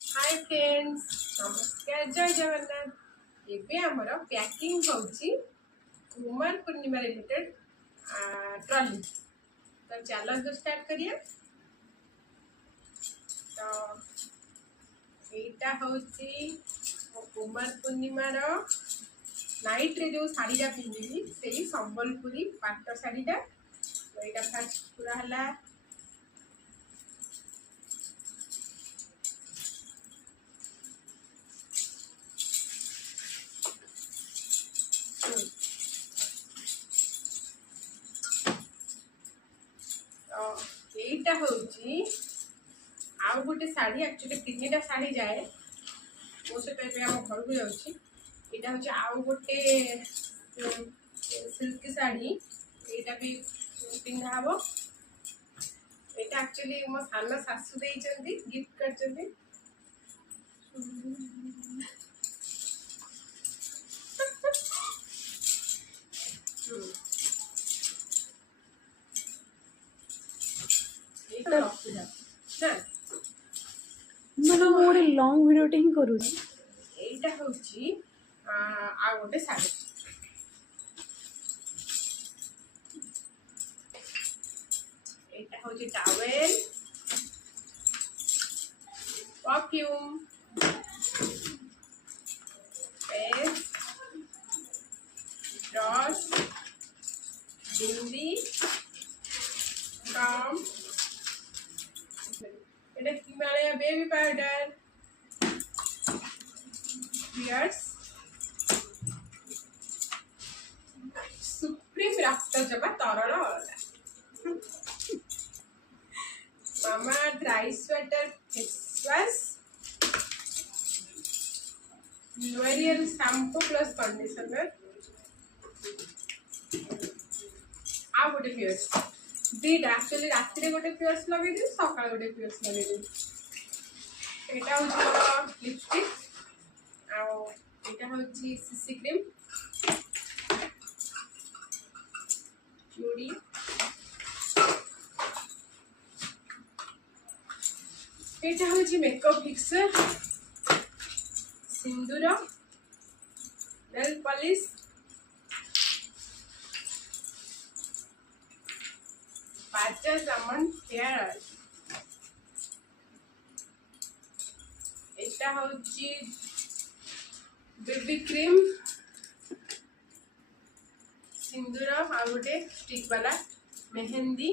Hi friends, नमस्कार, जय जगन्नाथ। एबे हमर पैकिंग होची कुमार पूर्णिमा रिलेटेड ट्रॉली। तो चलो तो स्टार्ट करिए। तो एटा होची कुमार पूर्णिमा रो नाइट रे जो साड़ीटा पिंधिली सेही संबलपुरी पाट साड़ीटा। तो एटा फर्स्ट पूरा हला এইটা হচ্ছে ଆଉ ଗୋଟେ ଶାଢ଼ୀ। ଆକ୍ଚୁଆଲି ତିନିଟା ଶାଢ଼ୀ ଯାଏ, ମୋ ସହିତ ଏବେ ଆମ ଘରକୁ ଯାଉଛି। ଏଇଟା ହେଉଛି ଆଉ ଗୋଟେ ସିଲ୍କ ଶାଢ଼ୀ, ଏଇଟା ବି ପିନ୍ଧା ହବ। ଏଇଟା ଆକ୍ଚୁଆଲି ମୋ ସାନ ଶାଶୁ ଦେଇଛନ୍ତି, ଗିଫ୍ଟ କରିଛନ୍ତି। ଏଇଟା ରଖିଥା ନା, ମାନେ ମୁଁ ଗୋଟେ ଲଙ୍ଗ ଭିଡ଼ିଓଟେ ହିଁ କରୁଛି। এইটা হচ্ছে আর গোটে শাড়ি। এইটা হচ্ছে towel, perfume, paste, brush, bindi, comb, এটা Himalaya baby powder, Pears, supreme রক্ত জবা তরল অলতা, মামা dry sweater face wash, L'Oreal shampoo plus conditioner, ଆଉ ଗୋଟେ ପିଅର୍ସ। ଦୁଇଟା ଆକ୍ଚୁଆଲି ରାତିରେ ଗୋଟେ ପିଅର୍ସ ଲଗେଇଦେବି, ସକାଳେ ଗୋଟେ ପିଅର୍ସ ଲଗେଇଦେବି। ଏଇଟା ହେଉଛି ମୋର ଲିପଷ୍ଟିକ୍, ଆଉ ଏଇଟା ହେଉଛି ସିସି କ୍ରିମ୍, ଚୁଡ଼ି, এইটা হচ্ছে মেকআপ ফিক্সর, সিন্দুর, nail polish, Bajaj almond hair oil. এটা হচ্ছে বেবি ক্রিম, সিন্দুর, আর গোটে স্টিক বালা মেহেন্দি,